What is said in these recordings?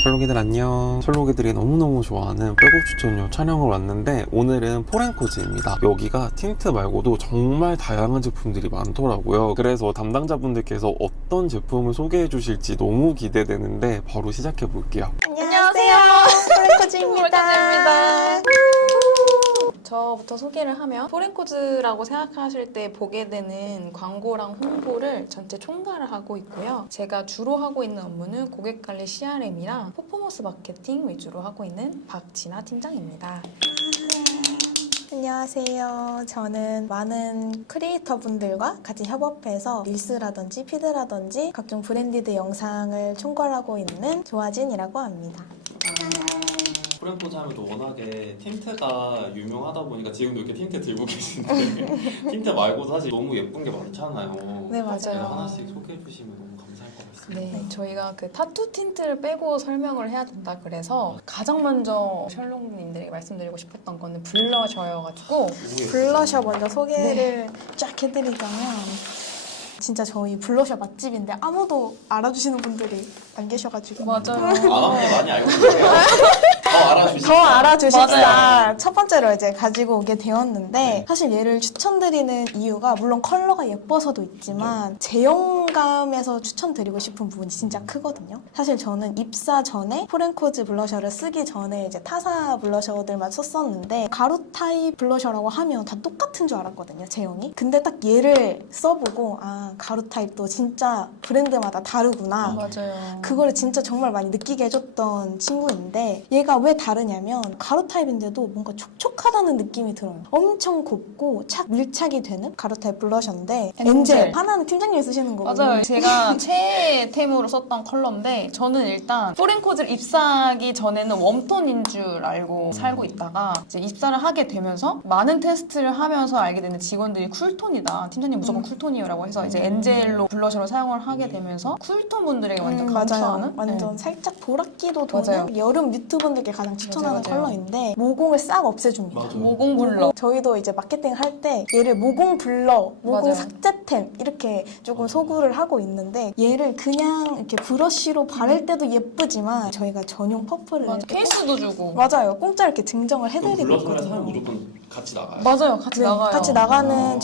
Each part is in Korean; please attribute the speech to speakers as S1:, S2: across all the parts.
S1: 철록이들 안녕. 철록이들이 너무너무 좋아하는 백업 추천료 촬영을 왔는데 오늘은 포렌코즈입니다. 여기가 틴트 말고도 정말 다양한 제품들이 많더라고요. 그래서 담당자분들께서 어떤 제품을 소개해 주실지 너무 기대되는데 바로 시작해 볼게요.
S2: 안녕하세요. 포렌코즈입니다.
S3: 저부터 소개를 하면 포렌코즈라고 생각하실 때 보게 되는 광고랑 홍보를 전체 총괄을 하고 있고요. 제가 주로 하고 있는 업무는 고객관리 CRM이랑 퍼포먼스 마케팅 위주로 하고 있는 박진아 팀장입니다.
S2: 안녕하세요. 저는 많은 크리에이터 분들과 같이 협업해서 릴스라든지 피드라든지 각종 브랜디드 영상을 총괄하고 있는 조아진이라고 합니다.
S1: 포렌코즈 하면 또 워낙에 틴트가 유명하다 보니까 지금도 이렇게 틴트 들고 계신데 틴트 말고도 사실 너무 예쁜 게 많잖아요.
S2: 네, 맞아요.
S1: 하나씩 소개해 주시면 너무 감사할 것 같습니다.
S3: 네, 저희가 그 타투 틴트를 빼고 설명을 해야 된다 그래서 가장 먼저 셜록님들에게 말씀드리고 싶었던 거는 블러셔여가지고
S2: 블러셔 먼저 소개를 쫙 해드리자면 진짜 저희 블러셔 맛집인데 아무도 알아주시는 분들이 안 계셔가지고
S3: 맞아요.
S1: 아람이 많이 알고 계세요. 더 알아주시죠.
S2: 더 알아주십사
S3: 맞아요.
S2: 첫 번째로 이제 가지고 오게 되었는데 사실 얘를 추천드리는 이유가 물론 컬러가 예뻐서도 있지만 제형감에서 추천드리고 싶은 부분이 진짜 크거든요. 사실 저는 입사 전에 포렌코즈 블러셔를 쓰기 전에 이제 타사 블러셔들만 썼었는데 가루 타입 블러셔라고 하면 다 똑같은 줄 알았거든요, 제형이. 근데 딱 얘를 써보고 아, 가루 타입도 진짜 브랜드마다 다르구나.
S3: 맞아요.
S2: 그거를 진짜 정말 많이 느끼게 해줬던 친구인데 얘가 왜 다르냐면 가루 타입인데도 뭔가 촉촉하다는 느낌이 들어요. 엄청 곱고 착 밀착이 되는 가루 타입 블러셔인데 엔젤 하나는 팀장님이 쓰시는 거고
S3: 맞아요. 제가 최애템으로 썼던 컬러인데 저는 일단 포렌코즈를 입사하기 전에는 웜톤인 줄 알고 살고 있다가 이제 입사를 하게 되면서 많은 테스트를 하면서 알게 되는 직원들이 쿨톤이다. 팀장님 무조건 쿨톤이요라고 해서 이제 엔젤로 블러셔로 사용을 하게 되면서 쿨톤 분들에게 완전
S2: 맞아요.
S3: 강추하는
S2: 완전
S3: 네.
S2: 살짝 보랏기도
S3: 맞아요.
S2: 도는 여름 뮤트 분들께 가장 추천하는
S3: 맞아요.
S2: 컬러인데 모공을 싹 없애줍니다.
S1: 맞아요.
S3: 모공 블러.
S2: 저희도 이제 마케팅 할 때 얘를 모공 블러, 모공
S3: 맞아요.
S2: 삭제템 이렇게 조금 소구를 하고 있는데 얘를 그냥 이렇게 브러쉬로 바를 때도 예쁘지만 저희가 전용 퍼프를
S3: 맞아.
S2: 이렇게
S3: 케이스도 주고.
S2: 맞아요. 공짜 이렇게 증정을 해드리고
S1: 블러셔를 사면
S2: 있거든요.
S1: 무조건 같이 나가요.
S3: 맞아요. 같이
S2: 네,
S3: 나가요.
S2: 같이 나가는
S1: 아.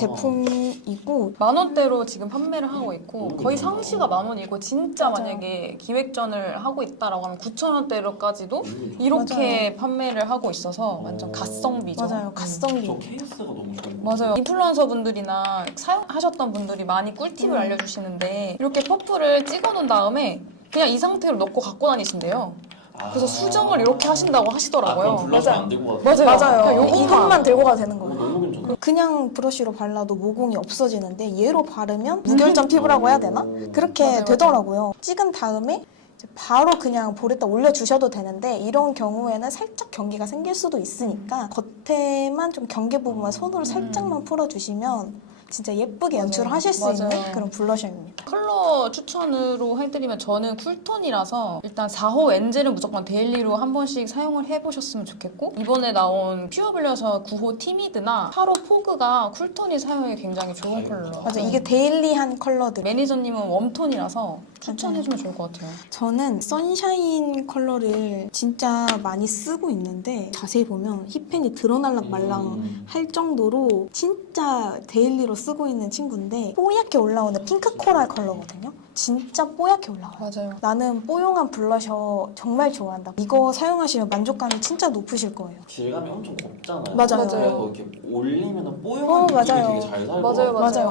S2: 제품이고
S3: 10,000원대로 지금 판매를 하고 있고
S1: 너무
S3: 거의
S1: 괜찮다.
S3: 상시가 10,000원이고 진짜
S2: 맞아요.
S3: 만약에 기획전을 하고 있다라고 하면 9,000원대로까지도 이렇게 판매를 하고 있어서 완전 가성비죠.
S2: 맞아요. 가성비.
S1: 저 케이스가 너무 좋은 거
S3: 맞아요. 인플루언서 분들이나 사용하셨던 분들이 많이 꿀팁을 알려주시는데 이렇게 퍼프를 찍어놓은 다음에 그냥 이 상태로 넣고 갖고 다니신대요. 그래서 수정을 이렇게 하신다고 하시더라고요.
S1: 그럼 블러셔
S2: 맞아요.
S1: 안 들고 가도
S3: 맞아요.
S2: 맞아요.
S3: 그냥 요것만.
S2: 이것만 들고 가도 되는 거예요.
S1: 너무 괜찮아.
S2: 그냥 브러쉬로 발라도 모공이 없어지는데 얘로 바르면 무결점 피부라고 해야 되나? 그렇게
S3: 맞아요,
S2: 되더라고요. 찍은 다음에 이제 바로 그냥 볼에다 올려주셔도 되는데 이런 경우에는 살짝 경계가 생길 수도 있으니까 겉에만 좀 경계 부분만 손으로 살짝만 풀어주시면 진짜 예쁘게
S3: 맞아요.
S2: 연출을 하실 수
S3: 맞아요.
S2: 있는 그런 블러셔입니다.
S3: 컬러 추천으로 해드리면 저는 쿨톤이라서 일단 4호 엔젤은 무조건 데일리로 한 번씩 사용을 해보셨으면 좋겠고 이번에 나온 퓨어 블러셔 9호 티미드나 8호 포그가 쿨톤이 사용이 굉장히 좋은 컬러.
S2: 맞아, 이게 데일리한 컬러들.
S3: 매니저님은 웜톤이라서 추천해주면 좋을 것 같아요.
S2: 저는 선샤인 컬러를 진짜 많이 쓰고 있는데 자세히 보면 힙팬이 드러날락 말랑 할 정도로 진짜 데일리로 쓰고 있는 친구인데 뽀얗게 올라오는 핑크 코랄 컬러거든요. 진짜 뽀얗게 올라와요.
S3: 맞아요.
S2: 나는 뽀용한 블러셔 정말 좋아한다. 이거 사용하시면 만족감이 진짜 높으실 거예요.
S1: 질감이 엄청 곱잖아요.
S2: 맞아요.
S1: 그래서 이렇게 올리면 뽀용한 느낌이
S2: 맞아요.
S1: 되게 잘 살고.
S3: 맞아요.
S2: 맞아요.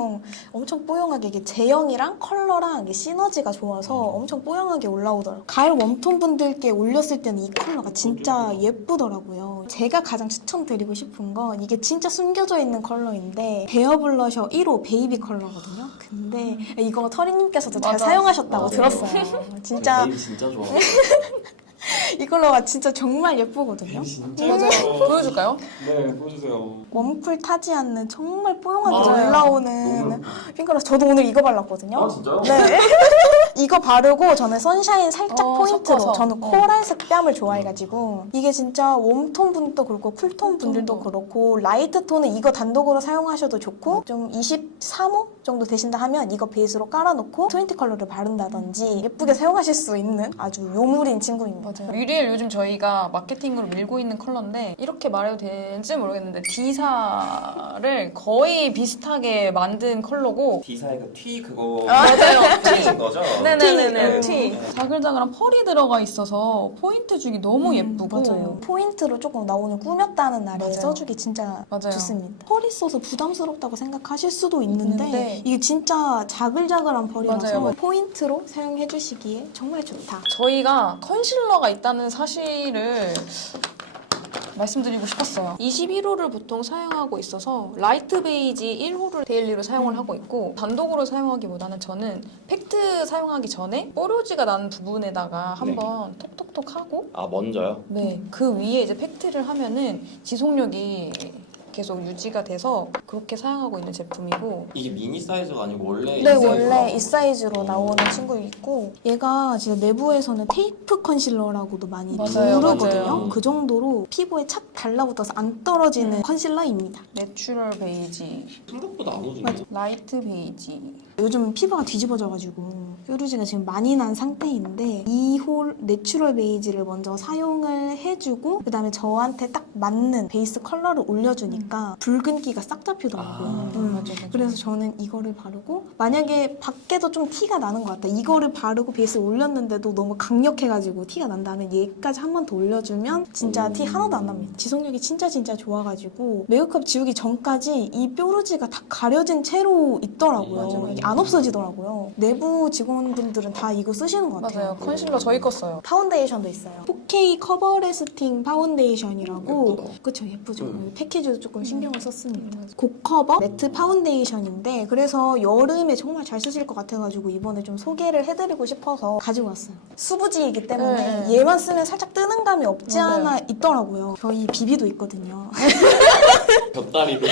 S2: 엄청 뽀용하게 이게 제형이랑 컬러랑 이게 시너지가 좋아서 엄청 뽀용하게 올라오더라고요. 가을 웜톤 분들께 올렸을 때는 이 컬러가 진짜 예쁘더라고요. 제가 가장 추천드리고 싶은 건 이게 진짜 숨겨져 있는 컬러인데 베어 블러셔 1호 베이비 컬러거든요. 근데 이거 터리님께서도 잘
S3: 맞아.
S2: 사용하셨다고
S1: 맞아요.
S2: 들었어요. 진짜
S1: 베이비 진짜 좋아.
S2: 이 컬러가 진짜 정말 예쁘거든요.
S1: 베이비 진짜
S3: 맞아요.
S1: 좋아.
S3: 보여줄까요?
S1: 네, 보여주세요.
S2: 웜쿨 타지 않는 정말 뽀용하게
S3: 맞아요.
S2: 올라오는
S1: 너무
S2: 핑크라서 저도 오늘 이거 발랐거든요.
S1: 아, 진짜요?
S2: 네. 이거 바르고 저는 선샤인 살짝 포인트로
S3: 섞어서.
S2: 저는 코랄색 뺨을 좋아해가지고 이게 진짜 웜톤 분도 그렇고 쿨톤 분들도 그렇고 라이트 톤은 이거 단독으로 사용하셔도 좋고 좀 23호? 정도 되신다 하면 이거 베이스로 깔아놓고 트윈티 컬러를 바른다든지 예쁘게 사용하실 수 있는 아주 요물인 친구입니다.
S3: 맞아요. 뮤리엘 요즘 저희가 마케팅으로 밀고 있는 컬러인데 이렇게 말해도 될지 모르겠는데 D사를 거의 비슷하게 만든 컬러고
S1: D사의 그 T 그거
S3: 맞아요.
S1: T인 거죠?
S3: 네네네네. T. 자글자글한 펄이 들어가 있어서 포인트 주기 너무 예쁘고
S2: 맞아요. 포인트로 조금 나오는 꾸몄다는 날에
S3: 맞아요.
S2: 써주기 진짜
S3: 맞아요.
S2: 좋습니다. 펄이 있어서 부담스럽다고 생각하실 수도 있는데
S3: 있는데
S2: 이게 진짜 자글자글한 펄이라서
S3: 맞아요.
S2: 포인트로 사용해 주시기에 정말 좋다.
S3: 저희가 컨실러가 있다는 사실을 말씀드리고 싶었어요.
S4: 21호를 보통 사용하고 있어서 라이트 베이지 1호를 데일리로 사용을 하고 있고 단독으로 사용하기보다는 저는 팩트 사용하기 전에 뽀로지가 나는 부분에다가 한번 톡톡톡 하고
S1: 아 먼저요?
S4: 네, 그 위에 이제 팩트를 하면은 지속력이 계속 유지가 돼서 그렇게 사용하고 있는 제품이고
S1: 이게 미니 사이즈가 아니고 원래
S2: 네, 원래 이 사이즈로 나오는 친구 있고 얘가 진짜 내부에서는 테이프 컨실러라고도 많이
S3: 맞아요,
S2: 부르거든요.
S3: 맞아요.
S2: 그 정도로 피부에 착 달라붙어서 안 떨어지는 컨실러입니다.
S3: 내추럴 베이지,
S1: 생각보다 안 오지네.
S2: 맞아.
S3: 라이트 베이지.
S2: 요즘 피부가 뒤집어져가지고 뾰루지가 지금 많이 난 상태인데 2홀 내추럴 베이지를 먼저 사용을 해주고 그 다음에 저한테 딱 맞는 베이스 컬러를 올려주니까 붉은기가 싹 잡히더라고요.
S3: 맞아.
S2: 그래서 저는 이거를 바르고 만약에 밖에도 좀 티가 나는 것 같다. 이거를 바르고 베이스 올렸는데도 너무 강력해가지고 티가 난다면 얘까지 한 번 더 올려주면 진짜 티 하나도 안 납니다. 지속력이 진짜 좋아가지고 메이크업 지우기 전까지 이 뾰루지가 다 가려진 채로 있더라고요. 이게 안 없어지더라고요. 내부 직원분들은 다 이거 쓰시는 것 같아요.
S3: 맞아요. 컨실러 저희 거 써요.
S2: 파운데이션도 있어요. 4K 커버레스팅 파운데이션이라고.
S1: 예쁘다.
S2: 그쵸, 예쁘죠. 패키지도 조금 신경을 썼습니다. 고커버 매트 파운데이션인데 그래서 여름에 정말 잘 쓰실 것 같아가지고 이번에 좀 소개를 해드리고 싶어서 가지고 왔어요. 수부지이기 때문에
S3: 네.
S2: 얘만 쓰면 살짝 뜨는 감이 없지
S3: 맞아요.
S2: 않아 있더라고요. 저희 비비도 있거든요.
S1: 곁다리로.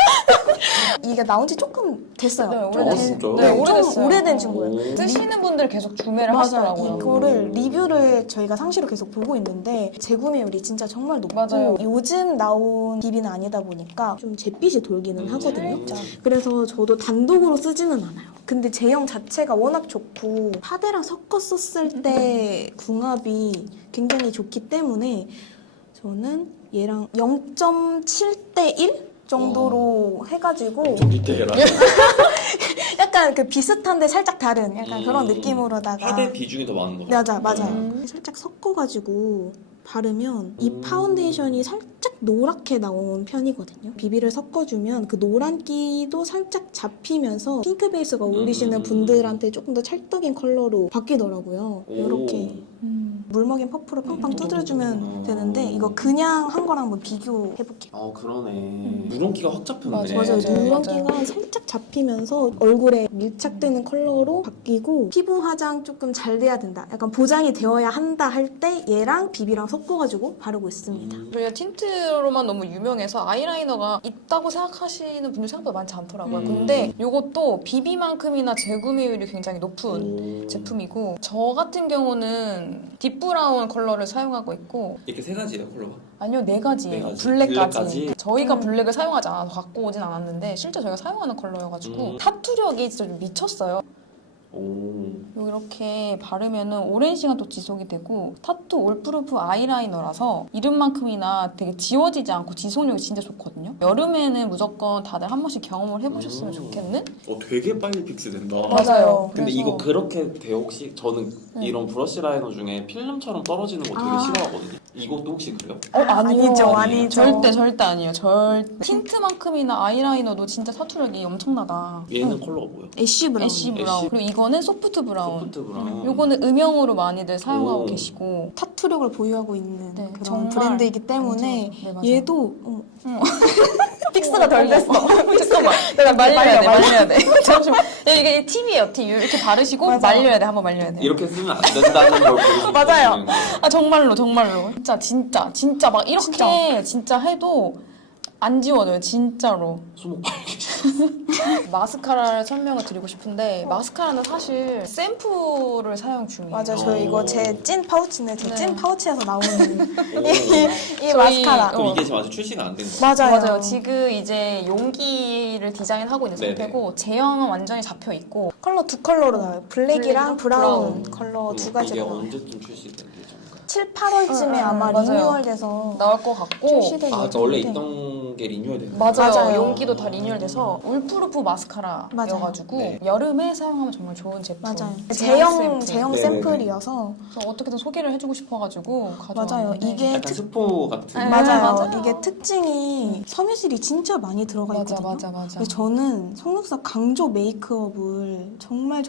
S2: 이게 나온 지 조금 됐어요.
S3: 네,
S2: 좀
S3: 오래됐어요.
S1: 진짜요?
S3: 네,
S2: 좀
S3: 오래됐어요.
S2: 오래된 친구예요.
S3: 뜨시는 분들 계속 구매를
S2: 맞아요.
S3: 하시더라고요.
S2: 이거를 리뷰를 저희가 상시로 계속 보고 있는데 재구매율이 진짜 정말 높고
S3: 맞아요.
S2: 요즘 나온 비비는 아니다 보니까 좀 잿빛이 돌기는 하거든요.
S3: 진짜.
S2: 그래서 저도 단독으로 쓰지는 않아요. 근데 제형 자체가 워낙 좋고 파데랑 섞어 썼을 때 궁합이 굉장히 좋기 때문에 저는 얘랑 0.7대 1 정도로 해가지고
S1: 좀 디테일하.
S2: 약간 그 비슷한데 살짝 다른 약간 그런 느낌으로다가
S1: 파데 비중이 더 많은 거.
S2: 맞아요. 살짝 섞어가지고 바르면 이 파운데이션이 살짝 노랗게 나온 편이거든요. 비비를 섞어주면 그 노란기도 살짝 잡히면서 핑크 베이스가 어울리시는 분들한테 조금 더 찰떡인 컬러로 바뀌더라고요. 이렇게 물먹인 퍼프로 팡팡 두드려주면 되는데 이거 그냥 한 거랑 한번 비교해볼게요.
S1: 아 그러네. 누런기가 확 잡혔네.
S2: 맞아요.
S3: 맞아요.
S2: 누런기가 살짝 잡히면서 얼굴에 밀착되는 컬러로 바뀌고 피부 화장 조금 잘 돼야 된다. 약간 보장이 되어야 한다 할 때 얘랑 비비랑 섞어가지고 바르고 있습니다.
S4: 저희가 틴트로만 너무 유명해서 아이라이너가 있다고 생각하시는 분들 생각보다 많지 않더라고요. 근데 이것도 비비만큼이나 재구매율이 굉장히 높은 제품이고 저 같은 경우는 딥브라운 컬러를 사용하고 있고
S1: 이렇게 세 가지예요 컬러가.
S3: 아니요, 네 가지예요.
S1: 네 가지.
S3: 블랙까지.
S1: 블랙까지?
S3: 저희가 블랙을 사용하지 않아서 갖고 오진 않았는데 실제 저희가 사용하는 컬러여가지고 타투력이 진짜 좀 미쳤어요.
S1: 오.
S3: 이렇게 바르면은 오랜 시간 또 지속이 되고 타투 올프루프 아이라이너라서 이름만큼이나 되게 지워지지 않고 지속력이 진짜 좋거든요. 여름에는 무조건 다들 한 번씩 경험을 해보셨으면 좋겠는?
S1: 되게 빨리 픽스된다.
S2: 맞아요.
S1: 근데
S3: 그래서-
S1: 이거 그렇게 돼요 혹시? 저는 이런 브러쉬 라이너 중에 필름처럼 떨어지는 거 되게 싫어하거든요. 이것도 혹시 그래요?
S2: 아니죠, 아니죠.
S3: 절대 아니에요. 틴트만큼이나 아이라이너도 진짜 타투력이 엄청나다.
S1: 얘는 컬러가 뭐예요?
S2: 애쉬 브라운.
S3: 애쉬 브라운.
S1: 애쉬.
S3: 그리고 이거는 소프트 브라운.
S1: 소프트 브라운.
S3: 요거는 음영으로 많이들 사용하고
S1: 오.
S3: 계시고.
S2: 타투력을 보유하고 있는
S3: 네,
S2: 그런
S3: 정말
S2: 브랜드이기 때문에
S3: 네, 맞아요.
S2: 얘도 픽스가 덜 됐어.
S3: 잠깐만. 내가 말려야 돼. 잠시만. 이게 팁이에요, 팁. 이렇게 바르시고
S2: 맞아.
S3: 말려야 돼. 한번 말려야 돼.
S1: 이렇게 쓰면 안 된다는 걸 보여주는
S2: 맞아요.
S1: 거예요.
S3: 아, 정말로. 진짜 막 이렇게 진짜 해도 안 지워져요, 진짜로.
S1: 손목 빨개.
S4: 마스카라를 설명을 드리고 싶은데 마스카라는 사실 샘플을 사용 중이에요.
S2: 맞아요. 저 이거 제 찐 파우치인데 제
S4: 네.
S2: 찐 파우치에서 나오는 이
S4: 저희-
S2: 마스카라.
S1: 그럼 이게 지금 아직 출시가 안 된 거예요?
S2: 맞아요.
S4: 맞아요. 지금 이제 용기를 디자인하고 있는
S1: 네네.
S4: 상태고 제형은 완전히 잡혀 있고
S2: 컬러 두 컬러로 나와요. 블랙이랑
S4: 블랙이랑
S2: 브라운
S4: 브라운.
S2: 컬러 두
S1: 이게
S2: 가지로 나와요.
S1: 언제쯤 출시될 예정인가요?
S2: 7, 8월쯤에 아마
S4: 맞아요.
S2: 리뉴얼돼서
S4: 나올 것 같고
S2: 출시될
S1: 아, 저 원래
S2: 예정인데.
S1: 있던 게 리뉴얼 됐나요?
S4: 맞아요.
S2: 맞아요.
S4: 용기도 다 리뉴얼돼서 울프루프 마스카라여가지고
S1: 네.
S4: 여름에 사용하면 정말 좋은 제품.
S2: 맞아요.
S4: 제형
S2: 제형
S4: 샘플.
S1: 네네네.
S2: 샘플이어서
S4: 그래서 어떻게든 소개를 해주고 싶어가지고 가져왔는데
S2: 맞아요. 이게
S1: 약간 스포 같은.
S4: 네,
S2: 맞아요.
S4: 맞아요.
S2: 이게 특징이 섬유질이 진짜 많이 들어가
S4: 맞아
S2: 있거든요.
S4: 맞아 맞아.
S2: 근데 저는 속눈썹 강조 메이크업을 정말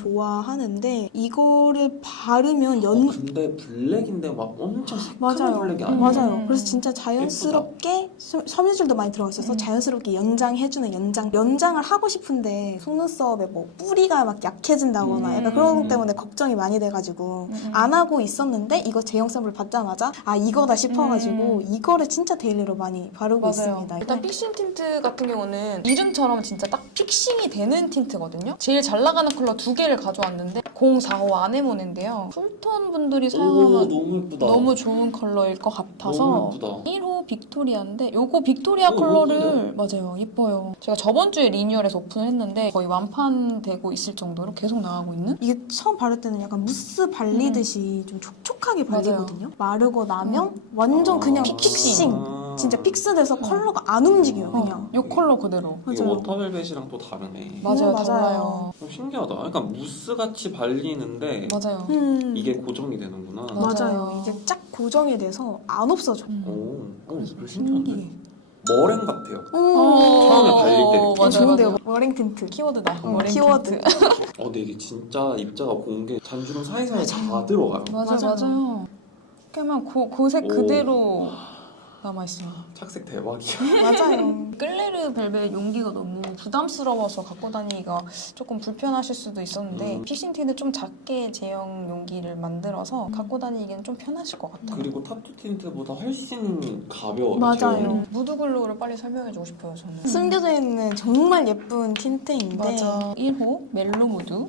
S2: 좋아하는데 이거를 바르면
S1: 근데 블랙인데 막 엄청 시큼한
S2: 맞아요.
S1: 블랙이 아니에요.
S2: 맞아요. 그래서 진짜 자연스럽게 섬유질도 많이 들어갔어서 자연스럽게 연장해주는 연장을 하고 싶은데 속눈썹에 뭐 뿌리가 막 약해진다거나 약간 그런 것 때문에 걱정이 많이 돼가지고 안 하고 있었는데 이거 제형 샘플 받자마자 아 이거다 싶어가지고 이거를 진짜 데일리로 많이 바르고
S4: 맞아요.
S2: 있습니다.
S4: 일단 픽싱 틴트 같은 경우는 이름처럼 진짜 딱 픽싱이 되는 틴트거든요. 제일 잘 나가는 컬러 두 개를 가져왔는데 045 아네모네인데요. 쿨톤 분들이
S1: 오,
S4: 사용하면
S1: 너무 예쁘다.
S4: 너무 좋은 컬러일 것 같아서
S1: 너무 예쁘다.
S4: 1호 빅토리아인데 요거 빅토리아
S1: 오,
S4: 컬러를 맞아요 예뻐요. 제가 저번 주에 리뉴얼해서 오픈을 했는데 거의 완판되고 있을 정도로 계속 나가고 있는
S2: 이게 처음 바를 때는 약간 무스 발리듯이 좀 촉촉하게 발리거든요. 마르고 나면 완전 그냥 픽싱.
S1: 아.
S2: 진짜 픽스돼서 컬러가 안 움직여요, 그냥.
S4: 요 컬러 그대로.
S1: 이게
S2: 맞아요.
S1: 워터벨벳이랑 또 다르네.
S4: 맞아요,
S2: 맞아요.
S4: 달라요.
S1: 신기하다. 그러니까 무스같이 발리는데
S4: 맞아요.
S1: 이게 고정이 되는구나.
S2: 맞아요. 이게 쫙 고정이 돼서 안 없어져.
S1: 오, 되게 신기한데? 머랭 같아요.
S2: 오.
S1: 처음에 발릴 때 느낌.
S4: 맞아요,
S2: 좋은데요,
S4: 맞아요.
S2: 머랭 틴트.
S4: 키워드다.
S2: 응,
S4: 머랭
S2: 키워드.
S4: 틴트.
S1: 근데 이게 진짜 입자가 공개 잔주름 사이사이 다 들어가요.
S4: 맞아요. 맞아요. 그냥 고색
S1: 오.
S4: 그대로 남아있어요.
S1: 착색 대박이야.
S2: 맞아요.
S4: 끌레르 벨벳 용기가 너무 부담스러워서 갖고 다니기가 조금 불편하실 수도 있었는데 픽싱 틴을 좀 작게 제형 용기를 만들어서 갖고 다니기는 좀 편하실 것 같아요.
S1: 그리고 타투 틴트보다 훨씬 가벼워요.
S2: 맞아요.
S1: 제형이.
S4: 무드글로우를 빨리 설명해주고 싶어요, 저는.
S2: 숨겨져 있는 정말 예쁜 틴트인데.
S4: 맞아. 1호 멜로 모드.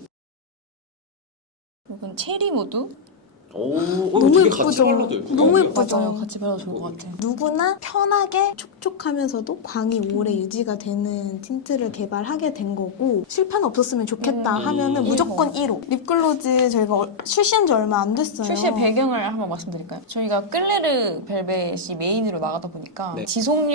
S4: 이건 체리 모드.
S2: 너무
S1: 되게
S2: 예쁘죠?
S1: 같이 발라도 예쁘다.
S2: 너무 예쁘죠?
S4: 맞아요. 같이 발라도 좋을 것 같아요.
S2: 누구나 편하게 촉촉하면서도 광이 오래 유지가 되는 틴트를 개발하게 된 거고 실패는 없었으면 좋겠다 하면은 무조건 1호. 립글로즈 저희가 출시한 지 얼마 안 됐어요.
S4: 출시의 배경을 한번 말씀드릴까요? 저희가 끌레르 벨벳이 메인으로 나가다 보니까
S1: 네.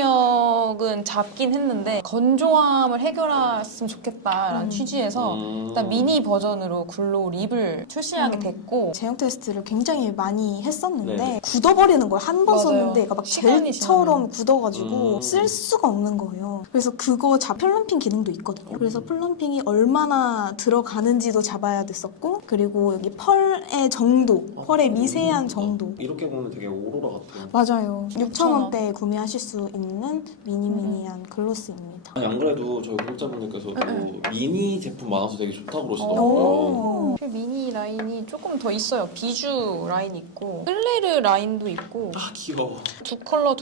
S4: 지속력은 잡긴 했는데 건조함을 해결했으면 좋겠다라는 취지에서 일단 미니 버전으로 글로우 립을 출시하게 됐고
S2: 제형 테스트를 굉장히 많이 했었는데
S1: 네네.
S2: 굳어버리는 거예요. 한 번
S4: 맞아요.
S2: 썼는데 얘가 막
S4: 시간이
S2: 젤처럼 굳어가지고
S1: 음.
S2: 쓸 수가 없는 거예요. 그래서 그거 플럼핑 기능도 있거든요. 그래서 플럼핑이 얼마나 들어가는지도 잡아야 됐었고 그리고 여기 펄의 정도, 펄의 미세한 정도
S1: 이렇게 보면 되게 오로라 같아요.
S2: 맞아요. 6,000원대에 구매하실 수 있는 미니미니한 글로스입니다.
S1: 아니 안 그래도 저희 구독자분들께서도 미니 제품 많아서 되게 좋다고 그러시더라고요.
S2: 오.
S4: 그 미니 라인이 조금 더 있어요. 비주 라인 있고 끌레르 라인도 있고
S1: 아 귀여워.
S4: 두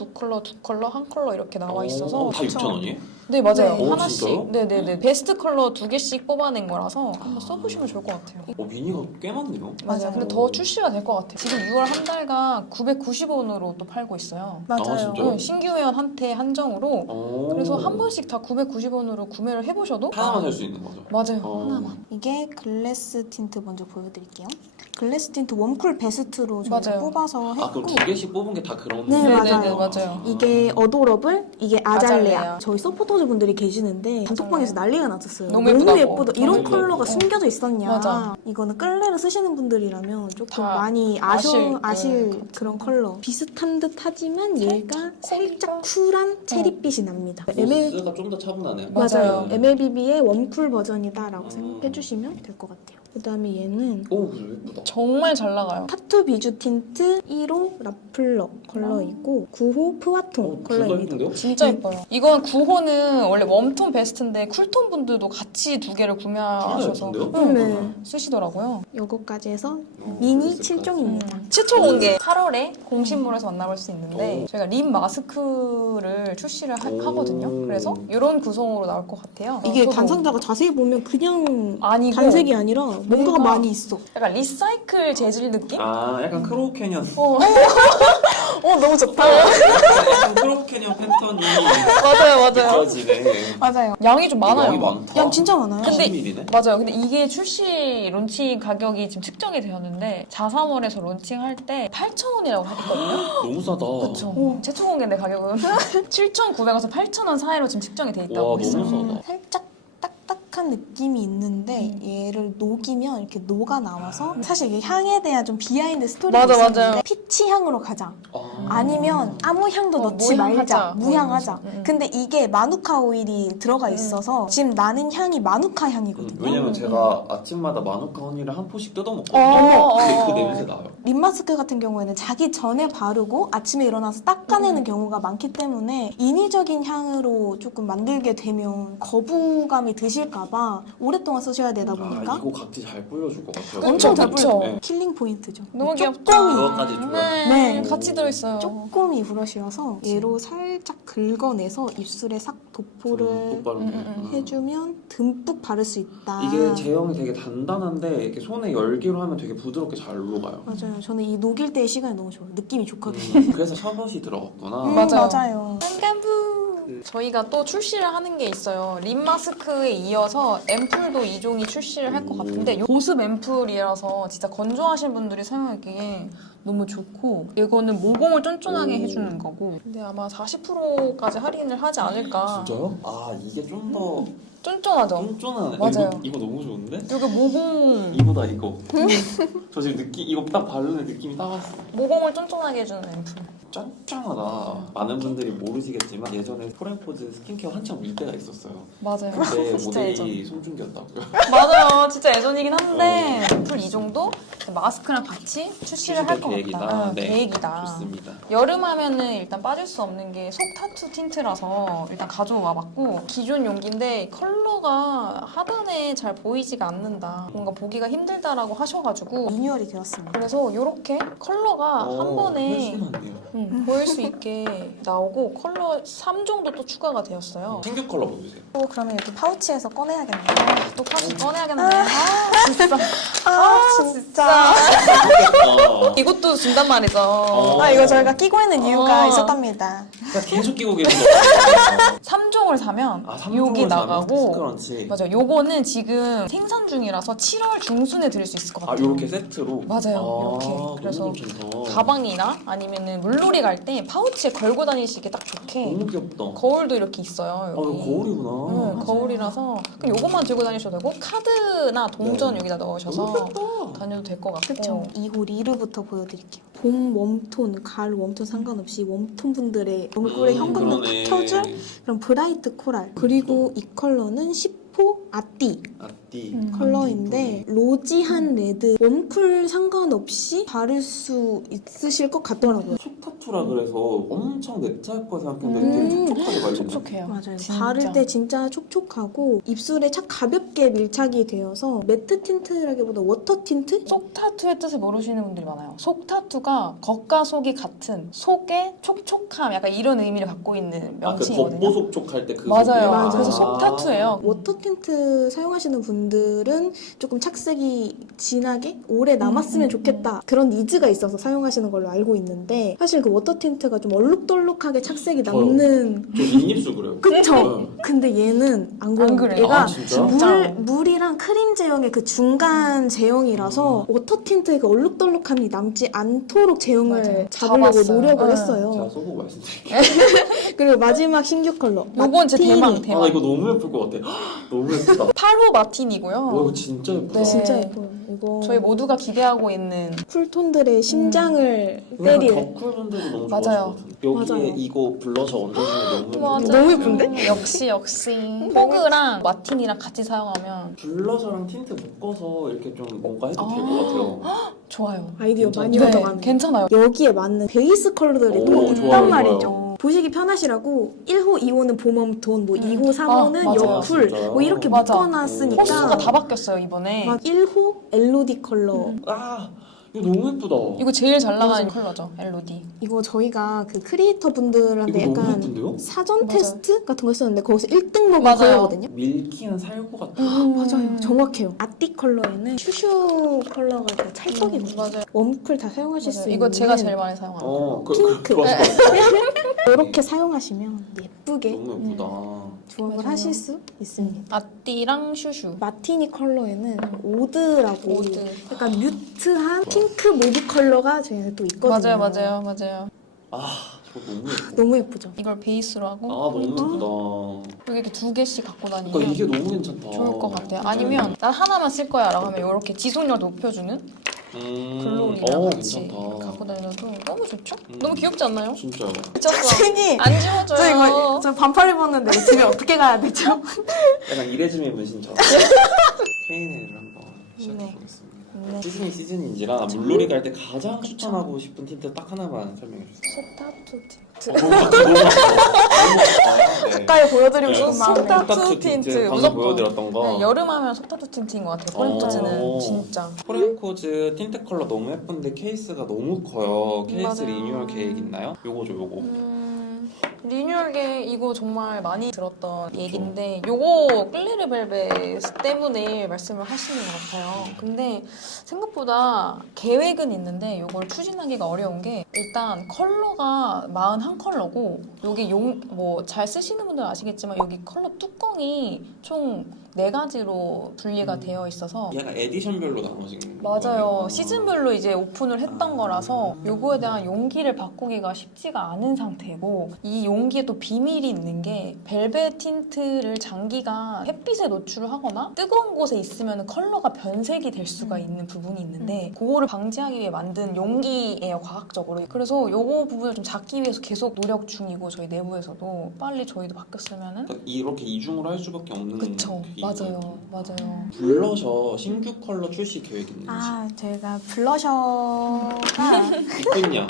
S4: 컬러 한 컬러 이렇게 나와 있어서
S1: 다 6,000원이에요?
S4: 네 맞아요.
S2: 네.
S4: 하나씩
S1: 진짜요?
S4: 네네네 베스트 컬러 두 개씩 뽑아낸 거라서 한번 써보시면 좋을 것 같아요.
S1: 미니가 꽤 많네요.
S4: 맞아요. 근데 더 출시가 될 것 같아요. 지금 6월 한 달간 990원으로 또 팔고 있어요.
S2: 맞아요.
S1: 진짜요?
S4: 네, 신규 회원한테 한정으로
S1: 오.
S4: 그래서 한 번씩 다 990원으로 구매를 해보셔도
S1: 하나만 살 수 있는 거죠?
S4: 맞아요.
S1: 하나만.
S2: 이게 글래스 틴트 먼저 보여드릴게요. 글래스 틴트 웜쿨 베스트로 저희가
S4: 맞아요.
S2: 뽑아서 했고
S1: 아 그럼 두 개씩 뽑은 게 다 그런
S2: 네,
S4: 네네네
S2: 맞아요.
S4: 맞아요.
S2: 이게 어도러블, 이게 아잘레아.
S4: 아잘레아.
S2: 저희 서포터즈 분들이 계시는데 단톡방에서 난리가 났었어요.
S4: 너무 예쁘다고.
S2: 예쁘다. 이런
S1: 너무
S2: 컬러가
S1: 예쁘다.
S2: 숨겨져 있었냐.
S4: 맞아.
S2: 이거는 끌레를 쓰시는 분들이라면 조금
S4: 다
S2: 많이
S4: 아실
S2: 아실
S4: 것
S2: 그런 컬러. 비슷한 듯 하지만 얘가 살짝 쿨한 체리빛이 납니다.
S1: 보스가 좀 더 차분하네요.
S2: 맞아요.
S1: 네.
S2: MLBB의 웜쿨 버전이다라고 생각해 주시면 될 것 같아요. 그다음에 얘는
S1: 오 그래 예쁘다.
S4: 정말 잘 나가요.
S2: 타투 비주 틴트 1호 라플러 컬러이고 9호 푸아톤 컬러입니다.
S1: 예쁜데요?
S4: 진짜 예뻐요. 이건 9호는 원래 웜톤 베스트인데 쿨톤 분들도 같이 두 개를 구매하셔서
S1: 예쁜데요?
S2: 네.
S4: 쓰시더라고요.
S2: 요거까지 해서 미니 7종입니다.
S4: 최초 공개 8월에 공식몰에서 만나볼 수 있는데
S1: 오.
S4: 저희가 립 마스크를 출시를 하거든요. 그래서 이런 구성으로 나올 것 같아요.
S2: 이게
S4: 저도
S2: 단상자가 자세히 보면 그냥
S4: 아니고
S2: 단색이 아니라 뭔가가 많이 있어.
S4: 약간 리사이클 재질 느낌?
S1: 아 약간 크로우 캐년.
S2: 너무 좋다.
S1: 약간 크로우 캐년 패턴이
S4: 맞아요.
S1: 느껴지네.
S2: 맞아요.
S4: 양이 좀 많아요.
S1: 양이 많다.
S2: 양 진짜 많아요.
S4: 근데
S1: 10mm네?
S4: 맞아요. 근데 이게 출시 론칭 가격이 지금 측정이 되었는데 자사몰에서 론칭할 때 8,000원이라고 했거든요.
S1: 너무 싸다.
S4: 그렇죠. 최초 공개인데 가격은 7,900원에서 8,000원 사이로 지금 측정이 돼 있다고
S1: 와
S4: 했어요.
S1: 너무 싸다.
S2: 살짝 딱딱한 느낌이 있는데 얘를 녹이면 이렇게 녹아 나와서 사실 이게 향에 대한 좀 비하인드 스토리가
S4: 맞아,
S2: 있었는데
S4: 맞아요.
S2: 피치 향으로 가자.
S1: 아.
S2: 아니면 아무 향도 넣지
S4: 무향하자.
S2: 말자. 무향하자.
S4: 응.
S2: 근데 이게 마누카 오일이 들어가 있어서 지금 나는 향이 마누카 향이거든요.
S1: 왜냐면 제가 아침마다 마누카 허니를 한 포씩 뜯어 먹거든요.
S4: 어,
S1: 근데 그
S4: 어.
S1: 냄새 나요.
S2: 립 마스크 같은 경우에는 자기 전에 바르고 아침에 일어나서 닦아내는 경우가 많기 때문에 인위적인 향으로 조금 만들게 되면 거부감이 드실까봐 오랫동안 쓰셔야 되다 보니까
S1: 아 이거 각질 잘 뿌려줄 것 같아요.
S2: 엄청 잘
S4: 그쵸?
S2: 불려요.
S1: 네.
S2: 킬링 포인트죠.
S4: 너무 귀엽다.
S1: 그거까지 줘요.
S2: 네.
S4: 같이 들어있어요.
S2: 쪼꼬미 브러쉬여서 얘로 살짝 긁어내서 입술에 싹 도포를
S1: 똑바로
S2: 해주면 듬뿍 바를 수 있다.
S1: 이게 제형이 되게 단단한데 이렇게 손에 열기로 하면 되게 부드럽게 잘 녹아요.
S2: 맞아요. 저는 이 녹일 때의 시간이 너무 좋아요. 느낌이 좋거든요.
S1: 그래서 샤벗이 들어갔구나.
S4: 맞아요.
S2: 맞아요.
S4: 저희가 또 출시를 하는 게 있어요. 립 마스크에 이어서 앰플도 2종이 출시를 할 것 같은데 보습 앰플이라서 진짜 건조하신 분들이 사용하기에 너무 좋고 이거는 모공을 쫀쫀하게 해주는 거고 근데 아마 40%까지 할인을 하지 않을까.
S1: 진짜요? 아 이게 좀 더
S4: 쫀쫀하죠?
S1: 쫀쫀하네.
S4: 맞아요.
S1: 이거 너무 좋은데?
S4: 여기 모공
S1: 이거다 이거. 저 지금 이거 딱 바르는 느낌이 딱 왔어.
S4: 모공을 쫀쫀하게 해주는 앰플.
S1: 짱짱하다. 많은 분들이 모르시겠지만 예전에 포렌포즈 스킨케어 한참 밀 때가 있었어요.
S4: 맞아요.
S1: 그때
S4: 진짜
S1: 모델이 송중기였다고요.
S4: 맞아요. 진짜 예전이긴 한데 앰플 2종도 마스크랑 같이 출시를 할 것
S1: 계획이다.
S4: 같다.
S1: 네.
S4: 계획이다.
S1: 좋습니다.
S4: 여름 하면은 일단 빠질 수 없는 게 속 타투 틴트라서 일단 가져와 봤고 기존 용기인데 컬러가 하단에 잘 보이지가 않는다. 뭔가 보기가 힘들다라고 하셔가지고
S2: 리뉴얼이 되었습니다.
S4: 그래서 이렇게 컬러가 한 번에
S1: 훨씬 많네요.
S4: 보일 수 있게 나오고 컬러 3종도 또 추가가 되었어요.
S1: 신규 컬러 보여주세요.
S2: 또 그러면 이렇게 파우치에서 꺼내야겠네요.
S4: 또 다시 꺼내야겠네. 아, 진짜.
S2: 진짜.
S4: 이것도 준단 말이죠.
S2: 이거 저희가 끼고 있는 이유가
S4: 어.
S2: 있었답니다.
S1: 그러니까 계속 끼고 계신 거예요.
S4: 3종을 사면
S1: 아,
S4: 여기 나가고
S1: 크런치.
S4: 맞아요. 요거는 지금 생산 중이라서 7월 중순에 드릴 수 있을 것
S1: 아,
S4: 같아요.
S1: 요렇게 세트로?
S4: 맞아요. 이렇게. 그래서
S1: 너무 괜찮다.
S4: 가방이나 아니면은 물놀이 갈 때 파우치에 걸고 다니시기 딱 좋게
S1: 너무 귀엽다.
S4: 거울도 이렇게 있어요.
S1: 아,
S4: 여기.
S1: 이거 거울이구나.
S4: 네, 거울이라서 그럼 요것만 들고 다니셔도 되고 카드나 동전
S1: 네.
S4: 여기다
S1: 너무
S4: 넣으셔서
S1: 귀엽다.
S4: 다녀도 될 것 같고
S2: 그쵸. 2호 리르부터 보여드릴게요. 봄 웜톤, 가을 웜톤 상관없이 웜톤 분들의 얼굴에 현금을 탁 켜줄 그런 브라이트 코랄. 그리고 이 컬러는 10호 아띠
S1: 아띠.
S2: 컬러인데 로지한 레드 웜쿨 상관없이 바를 수 있으실 것 같더라고요.
S1: 속 타투라 그래서 엄청 내차일 거 생각했는데 되게 촉촉하게 말리네.
S4: 촉촉해요.
S2: 맞아요.
S4: 진짜.
S2: 바를 때 진짜 촉촉하고 입술에 착 가볍게 밀착이 되어서 매트 틴트라기보다 워터 틴트?
S4: 속 타투의 뜻을 모르시는 분들이 많아요. 속 타투가 겉과 속이 같은 속의 촉촉함 약간 이런 의미를 갖고 있는
S1: 아, 그
S4: 명칭이거든요.
S1: 겉보속촉할 때 그
S4: 맞아요.
S1: 속이야?
S4: 그래서 속 타투예요.
S2: 워터 틴트 사용하시는 분들은 조금 착색이 진하게 오래 남았으면 좋겠다 그런 니즈가 있어서 사용하시는 걸로 알고 있는데 사실 그 워터 틴트가 좀 얼룩덜룩하게 착색이 남는
S1: 저 윗입술 그래요.
S2: 그쵸?
S1: 네.
S2: 근데 얘는 안 그래요.
S4: 안 그래요?
S2: 얘가
S1: 아, 진짜?
S2: 물이랑 크림 제형의 그 중간 제형이라서 워터 틴트의 그 얼룩덜룩함이 남지 않도록 제형을
S4: 맞아요.
S2: 잡으려고
S4: 잡았어요.
S2: 노력을
S4: 네.
S2: 했어요.
S1: 제가 써보고 말씀드릴게요.
S2: 그리고 마지막 신규 컬러
S4: 요건 진짜
S2: 마티니.
S4: 대박.
S1: 아, 이거 너무 예쁠 것 같아. 너무 예쁘다.
S4: 8호 마틴이고요.
S1: 와, 이거 진짜 예쁘다.
S4: 네.
S2: 진짜 예뻐요. 이거 이거
S3: 저희 모두가 기대하고 있는
S2: 쿨톤들의 심장을 때릴.
S1: 덕후분들도 너무
S3: 맞아요.
S1: 좋아하실 것 같은데. 여기에
S2: 맞아요.
S1: 이거 블러셔 얹어주면 너무
S2: 맞아. 너무 예쁜데?
S3: 역시 포그랑 마틴이랑 같이 사용하면
S1: 블러셔랑 틴트 묶어서 이렇게 좀 뭔가 해도 될 것 같아요.
S3: 좋아요.
S2: 아이디어
S1: 괜찮다.
S2: 많이
S3: 네,
S2: 얻어가네.
S3: 괜찮아요.
S2: 여기에 맞는 베이스 컬러들이
S1: 오,
S2: 또
S1: 좋아요,
S2: 있단 말이죠.
S1: 좋아요.
S2: 보시기 편하시라고 1호, 2호는 봄웜톤, 뭐 2호, 3호는
S3: 아, 맞아요.
S2: 여쿨
S1: 진짜요?
S2: 뭐 이렇게
S3: 맞아.
S2: 묶어놨으니까
S3: 호수가 다 바뀌었어요 이번에.
S2: 막 1호 엘로디 컬러
S1: 아, 이거 너무 예쁘다.
S3: 이거 제일 잘 나가는 컬러죠, 엘로디.
S2: 이거 저희가 그 크리에이터 분들한테
S1: 이거 너무
S2: 약간
S1: 예쁜데요?
S2: 사전
S3: 맞아요.
S2: 테스트 같은 거 했었는데 거기서 1등 먹은
S3: 맞아요.
S2: 컬러거든요.
S1: 밀키한 살구 같아.
S2: 맞아요. 정확해요. 아띠 컬러에는 슈슈 컬러가 되게 찰떡이거든요.
S3: 맞아요.
S2: 웜쿨 다 사용하실 수
S3: 맞아요.
S2: 있는
S3: 이거 제가 제일 많이 사용하는 거.
S2: 핑크.
S1: 좋아.
S2: 이렇게 사용하시면 예쁘게
S1: 너무 예쁘다.
S2: 조합을
S3: 맞아요.
S2: 하실 수 있습니다.
S3: 아띠랑 슈슈.
S2: 마티니 컬러에는 오드라고
S3: 오드.
S2: 약간 뮤트한 핑크 모브 컬러가 저희는 또 있거든요.
S3: 맞아요.
S1: 아, 저거 너무 예쁘다.
S2: 너무 예쁘죠?
S3: 이걸 베이스로
S1: 아,
S3: 하고
S1: 너무 예쁘다.
S3: 여기 이렇게 두 개씩 갖고 다니면
S1: 그러니까 이게 너무 괜찮다.
S3: 좋을 것 같아요. 아니면 난 하나만 쓸 거야라고 하면 이렇게 지속력을 높여주는 글로리랑 같이
S1: 괜찮다.
S3: 갖고 다녀도 너무 좋죠?
S1: 음.
S3: 너무 귀엽지 않나요?
S1: 진짜요.
S3: 미쳤어.
S2: 선생님!
S3: 안
S2: 저
S3: 지워져요.
S2: 이거 저 반팔 입었는데 집에 어떻게 가야 되죠?
S1: 약간 이레즈미 문신처럼. Q&A를 한번 시작해보겠습니다.
S2: 네.
S1: 시즌인지라 물놀이 갈 때 가장 추천하고 싶은 틴트 딱 하나만 설명해주세요.
S3: 소타투
S1: 너무 네.
S2: 가까이 보여드리고
S1: 네.
S2: 싶은 마음에
S3: 소타투 틴트
S1: 방금
S3: 무조건.
S1: 보여드렸던 거.
S3: 네, 여름하면 소타투 틴트인 것 같아요. 포렌코즈는
S1: 어.
S3: 진짜.
S1: 포렌코즈 틴트 컬러 너무 예쁜데 케이스가 너무 커요. 케이스
S3: 맞아요.
S1: 리뉴얼 계획 있나요? 요거죠, 요거.
S4: 리뉴얼계 이거 정말 많이 들었던 얘기인데 요거 클레르 벨벳 때문에 말씀을 하시는 것 같아요. 근데 생각보다 계획은 있는데 요걸 추진하기가 어려운 게 일단 컬러가 41컬러고 여기 뭐 잘 쓰시는 분들은 아시겠지만 여기 컬러 뚜껑이 총 4가지로 분리가 되어 있어서
S1: 약간 에디션별로 나눠진
S4: 맞아요.
S1: 거니까.
S4: 시즌별로 이제 오픈을 했던 거라서 요거에 대한 용기를 바꾸기가 쉽지가 않은 상태고 이 용기에 또 비밀이 있는 게 벨벳 틴트를 장기간 햇빛에 노출을 하거나 뜨거운 곳에 있으면 컬러가 변색이 될 수가 있는 부분이 있는데 그거를 방지하기 위해 만든 용기예요, 과학적으로. 그래서 요거 부분을 좀 잡기 위해서 계속 노력 중이고 저희 내부에서도 빨리 저희도 바뀌었으면은
S1: 그러니까 이렇게 이중으로 할 수밖에 없는
S4: 그쵸.
S1: 그게
S4: 맞아요.
S1: 있거든요.
S4: 맞아요.
S1: 블러셔 신규 컬러 출시 계획 있는지.
S2: 아, 저희가 블러셔가
S1: 있군요.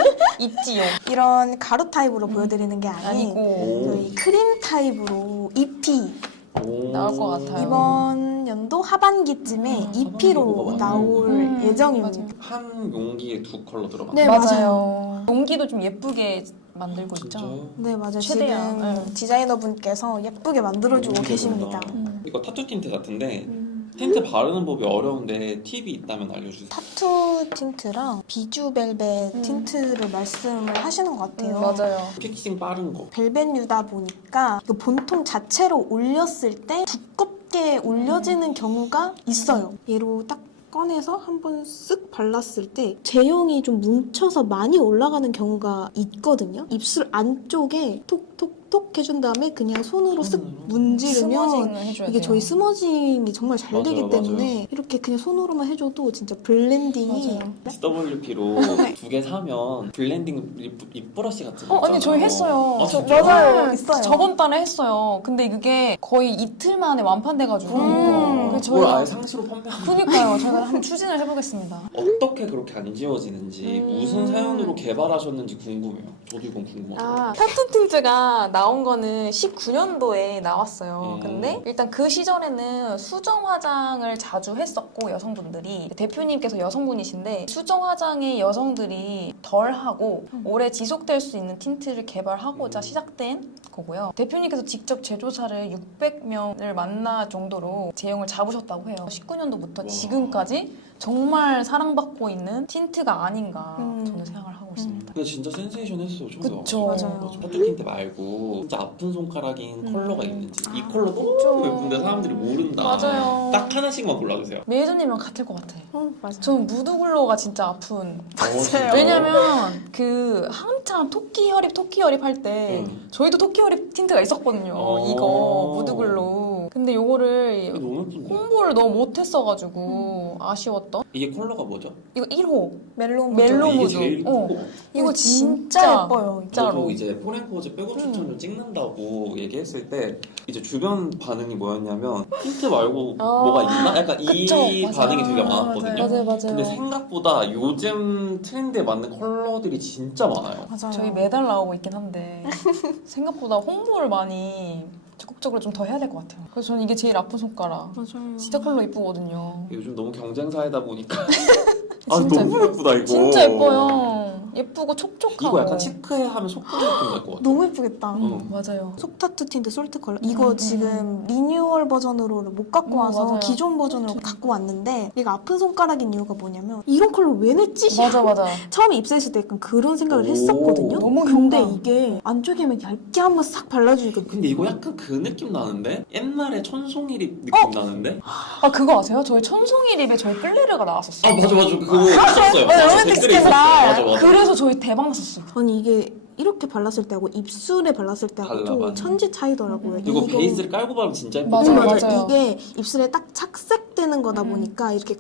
S4: 있지요.
S2: 이런 가루 타입으로 보여드리는 게 아니고
S1: 오.
S2: 저희 크림 타입으로 EP
S1: 오.
S4: 나올 것 같아요.
S2: 이번 연도 하반기쯤에
S1: 하반기 뭐가
S2: EP로
S1: 많아요.
S2: 나올 예정입니다.
S3: 맞아요.
S1: 한 용기에 2컬러 들어가.
S2: 네,
S3: 맞아요. 용기도 좀 예쁘게 만들고 있죠.
S1: 진짜요?
S2: 네, 맞아요.
S3: 최대한,
S2: 지금
S3: 네.
S2: 디자이너분께서 예쁘게 만들어주고
S1: 너무
S2: 계십니다.
S1: 예쁘다. 이거 타투 틴트 같은데 틴트 바르는 법이 어려운데 팁이 있다면 알려주세요.
S2: 타투 틴트랑 비주 벨벳 틴트를 말씀을 하시는 것 같아요.
S4: 맞아요.
S1: 패키징 빠른 거.
S2: 벨벳유다 보니까 그 본통 자체로 올렸을 때 두껍게 올려지는 경우가 있어요. 얘로 딱 꺼내서 한번 쓱 발랐을 때 제형이 좀 뭉쳐서 많이 올라가는 경우가 있거든요. 입술 안쪽에 톡톡톡 해준 다음에 그냥 손으로 쓱 문지르면
S3: 스머징을 해줘야
S2: 이게
S3: 돼요.
S2: 저희 스머징이 정말 잘
S1: 맞아요,
S2: 되기 때문에
S1: 맞아요.
S2: 이렇게 그냥 손으로만 해줘도 진짜 블렌딩이
S3: 맞아요.
S1: SWP로 2개 사면 블렌딩 립 브러쉬 같은 거
S3: 아니 저희 했어요.
S1: 아, 진짜요?
S2: 맞아요. 있어요.
S3: 저번 달에 했어요. 근데 그게 거의 이틀 만에 완판돼가지고. 그래서
S1: 그걸
S3: 저희가
S1: 아예 상시로 판매하는
S3: 그니까요. 저희가 한번 추진을 해보겠습니다.
S1: 어떻게 그렇게 안 지워지는지 무슨 사연으로 개발하셨는지 궁금해요. 저도 이건 궁금하더라고요.
S4: 아, 타투 틴트가 나온 거는 19년도에 나왔어요. 근데 일단 그 시절에는 수정 화장을 자주 했었고 여성분들이 대표님께서 여성분이신데 수정 화장의 여성들이 덜 하고 오래 지속될 수 있는 틴트를 개발하고자 시작된 거고요. 대표님께서 직접 제조사를 600명을 만날 정도로 제형을 잡으셨다고 해요. 19년도부터
S1: 와.
S4: 지금까지 정말 사랑받고 있는 틴트가 아닌가
S2: 음.
S4: 저는 생각을 하고 있습니다.
S1: 근데 진짜 센세이션했어요. 저도.
S4: 그쵸.
S2: 맞아요.
S1: 타투 틴트 말고 진짜 아픈 손가락인 컬러가 있는지 이 컬러 너무
S3: 그쵸.
S1: 예쁜데 사람들이 모른다.
S4: 맞아요.
S1: 딱 하나씩만 골라주세요.
S4: 메이저님이랑 같을 것 같아.
S2: 맞아요.
S4: 저는 무드글로가 진짜 아픈.
S1: 진짜요?
S4: 왜냐면 그 한참 토끼 혈입 할 때 저희도 토끼 혈입 틴트가 있었거든요.
S1: 어.
S4: 이거 무드글로. 근데 요거를
S1: 너무 예쁜데?
S4: 홍보를 너무 못했어가지고 아쉬웠던.
S1: 이게 컬러가 뭐죠?
S4: 이거 1호
S2: 멜론
S4: 멜로
S1: 이게
S4: 무드.
S1: 제일
S4: 어.
S1: 예쁘고
S4: 이거
S2: 진짜 예뻐요.
S4: 진짜로.
S1: 저도 이제 포렌코즈 백업 추천을 찍는다고 얘기했을 때 이제 주변 반응이 뭐였냐면 틴트 말고 뭐가 있나? 약간
S4: 그쵸,
S1: 이
S4: 맞아요.
S1: 반응이 되게 많았거든요.
S4: 맞아요.
S1: 근데 생각보다 요즘 트렌드에 맞는 컬러들이 진짜 많아요.
S2: 맞아요.
S4: 저희 매달 나오고 있긴 한데 생각보다 홍보를 많이 적극적으로 좀 더 해야 될 것 같아요. 그래서 저는 이게 제일 아픈 손가락.
S2: 맞아요.
S4: 진짜 컬러 이쁘거든요.
S1: 요즘 너무 경쟁사이다 보니까 아
S4: 진짜
S1: 너무 예쁘다 이거.
S4: 진짜 예뻐요. 예쁘고 촉촉하고.
S1: 이거 약간 치크하면 소품 느낌 날것 같아.
S2: 너무 예쁘겠다.
S4: 맞아요.
S2: 속타투 틴트 솔트 컬러 이거 지금 리뉴얼 버전으로 못 갖고 와서
S4: 맞아요.
S2: 기존 버전으로 갖고 왔는데 얘가 아픈 손가락인 이유가 뭐냐면 이런 컬러 왜 냈지?
S4: 맞아.
S2: 처음에 입사했을 때 약간 그런 생각을
S1: 오,
S2: 했었거든요.
S4: 너무
S2: 근데
S4: 귀엽다.
S2: 이게 안쪽에만 얇게 한번 싹 발라주니까
S1: 근데 이거 약간 그 느낌 나는데? 옛날에 천송이립 느낌 나는데?
S4: 아 그거 아세요? 저희 천송이 립에 저희 끌레르가 나왔었어요.
S1: 아 맞아 그거 있었어요.
S2: 로맨틱
S1: 댓글에 있었어요.
S2: 스캔들.
S1: 맞아.
S4: 그래서 저희 대박 났었어요.
S2: 아니 이게 이렇게 발랐을 때하고 입술에 발랐을 때하고
S1: 달라,
S2: 또
S1: 맞아.
S2: 천지 차이더라고요.
S1: 이거 베이스를 깔고 바르면 진짜 예쁘다.
S4: 맞아요.
S2: 이게 입술에 딱 착색되는 거다 보니까 이렇게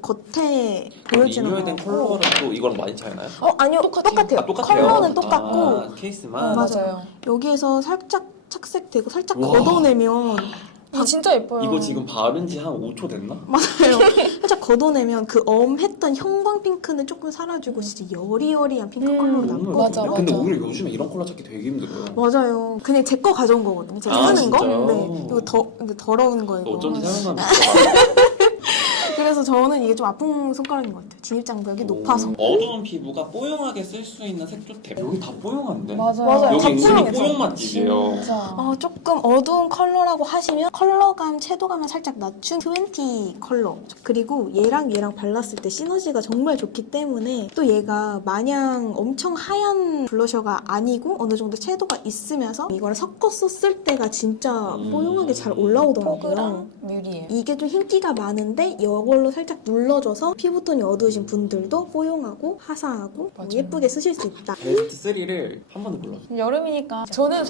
S2: 겉에 보여지는
S1: 리뉴얼된
S2: 거.
S1: 컬러랑 또 이거랑 많이 차이나요?
S2: 아니요 똑같아요.
S1: 아, 똑같아요?
S2: 컬러는 똑같고
S1: 아, 케이스만?
S2: 맞아요. 여기에서 살짝 착색되고 살짝
S1: 와.
S2: 걷어내면
S4: 이거 진짜 예뻐요.
S1: 이거 지금 바른 지 한 5초 됐나?
S2: 맞아요. 살짝 걷어내면 그 엄했던 형광 핑크는 조금 사라지고 진짜 여리여리한 핑크 컬러로
S1: 너무
S2: 남거든요.
S1: 예쁘거든요? 근데 오히려 요즘에 이런 컬러 찾기 되게 힘들어요.
S2: 맞아요. 그냥 제 거 가져온 거거든요. 제가
S1: 아,
S2: 쓰는 거.
S1: 진짜요?
S2: 네. 이거 이거 더러운 거예요. 이거.
S1: 어쩐지 사용감이 있어.
S2: 그래서 저는 이게 좀 아픈 손가락인 것 같아요. 진입장벽이 높아서.
S1: 어두운 피부가 뽀용하게 쓸 수 있는 색조템. 여기 다 뽀용한데?
S4: 맞아요.
S1: 여기
S2: 다
S1: 은근히
S2: 뽀용해서.
S1: 뽀용 맛집이에요.
S4: 진짜.
S2: 조금 어두운 컬러라고 하시면 컬러감, 채도감을 살짝 낮춘 20 컬러. 그리고 얘랑 발랐을 때 시너지가 정말 좋기 때문에 또 얘가 마냥 엄청 하얀 블러셔가 아니고 어느 정도 채도가 있으면서 이거를 섞어 썼을 때가 진짜 뽀용하게 잘 올라오더라고요.
S4: 포그랑 뮤리에.
S2: 이게 좀 흰기가 많은데 이걸로 살짝 눌러줘서 피부톤이 어두우신 분들도 뽀용하고 화사하고
S4: 맞아요.
S2: 예쁘게 쓰실 수 있다.
S1: 베스트 3를 한 번에 골라주세요.
S4: 여름이니까 저는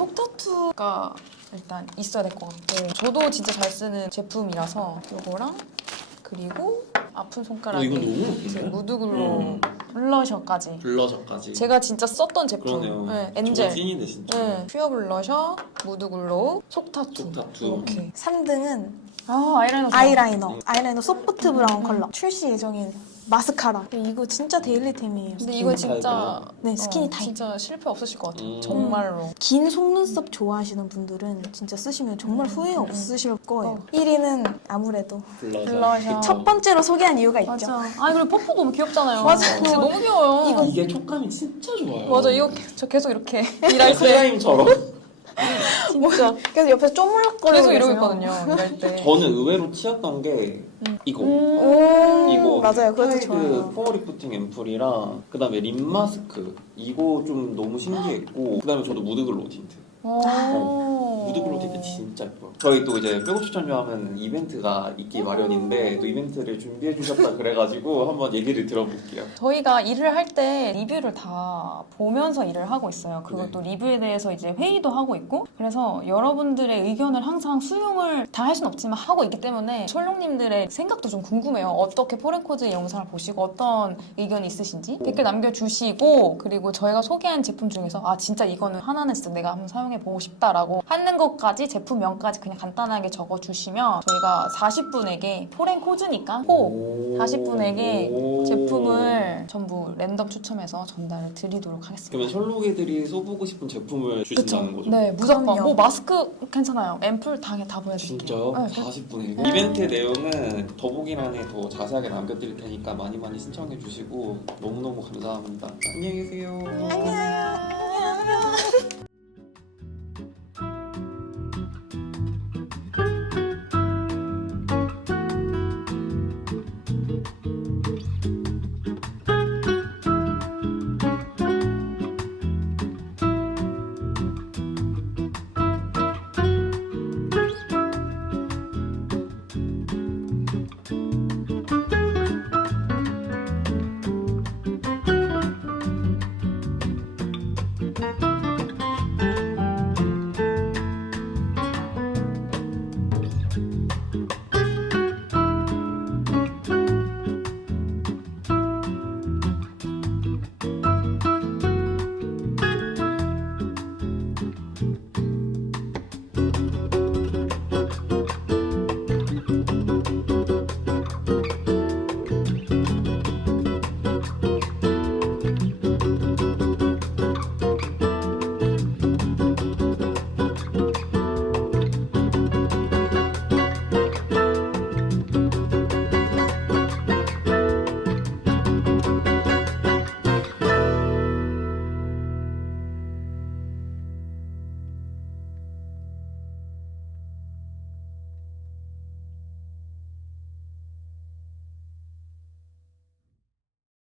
S4: 속타투가 일단 있어야 될 것 같고 저도 진짜 잘 쓰는 제품이라서 요거랑 그리고 아픈 손가락에
S1: 이거 너무
S4: 이제
S1: 예쁜데?
S4: 무드글로 블러셔까지
S1: 블러셔까지.
S4: 제가 진짜 썼던 제품
S1: 그러네요.
S4: 네,
S1: 저거
S4: 엔젤
S1: 찐이네 진짜.
S4: 네, 퓨어 블러셔, 무드글로우, 속타투
S1: 속타투.
S4: 이렇게
S2: 3등은
S4: 아이라이너 좋아.
S2: 아이라이너 소프트 브라운 컬러 출시 예정인 마스카라. 이거 진짜 데일리템이에요.
S4: 근데 이거 진짜
S1: 타입이요?
S2: 네, 스키니 타입.
S4: 진짜 실패 없으실 것 같아요.
S1: 음.
S4: 정말로.
S2: 긴 속눈썹 좋아하시는 분들은 진짜 쓰시면 정말 후회 없으실 거예요. 1위는 아무래도
S4: 블러셔.
S2: 첫 번째로 소개한 이유가 있죠.
S4: 맞아. 아니 그리고 퍼프 너무 귀엽잖아요.
S2: 맞아.
S4: 진짜 너무 귀여워요.
S1: 이게 촉감이 진짜 좋아요.
S4: 맞아. 이거 저 계속 이렇게 일할 때
S1: 슬라임처럼.
S2: 진짜. 그래서 옆에서 쪼물락거리고
S4: 계속 이러고
S2: 계세요.
S4: 있거든요. 일할 때.
S1: 저는 의외로 치였던 게 이거. 이거
S2: 맞아요. 그것도
S1: 타이드
S2: 좋아요.
S1: 포어 리프팅 앰플이랑 그다음에 립 마스크 이거 좀 너무 신기했고 그다음에 저도 무드글로우 틴트. 무드글로우 틴트 진짜 예뻐요. 저희 또 이제 백업 추천료 하면 이벤트가 있기 마련인데 또 이벤트를 준비해 주셨다 그래가지고 한번 얘기를 들어볼게요.
S4: 저희가 일을 할 때 리뷰를 다 보면서 일을 하고 있어요.
S1: 네.
S4: 그것도 리뷰에 대해서 이제 회의도 하고 있고 그래서 여러분들의 의견을 항상 수용을 다 할 수는 없지만 하고 있기 때문에 솔롱님들의 생각도 좀 궁금해요. 어떻게 포렌코즈 영상을 보시고 어떤 의견이 있으신지 댓글 남겨주시고 그리고 저희가 소개한 제품 중에서 아 진짜 이거는 하나는 진짜 내가 한번 사용해보고 싶다라고 하는 것까지 제품명까지 그냥 간단하게 적어주시면 저희가 40분에게 포렌코즈니까 꼭 40분에게 제품을 전부 랜덤 추첨해서 전달을 드리도록 하겠습니다.
S1: 그러면 솔로게들이 써보고 싶은 제품을 주신다는 거죠?
S4: 네, 무조건.
S2: 그럼요.
S4: 뭐 마스크 괜찮아요. 앰플 다 보여드릴게요.
S1: 진짜요?
S4: 네.
S1: 40분에 이벤트 내용은 더보기란에 더 자세하게 남겨드릴 테니까 많이 신청해 주시고 너무너무 감사합니다. 안녕히 계세요.
S2: 안녕.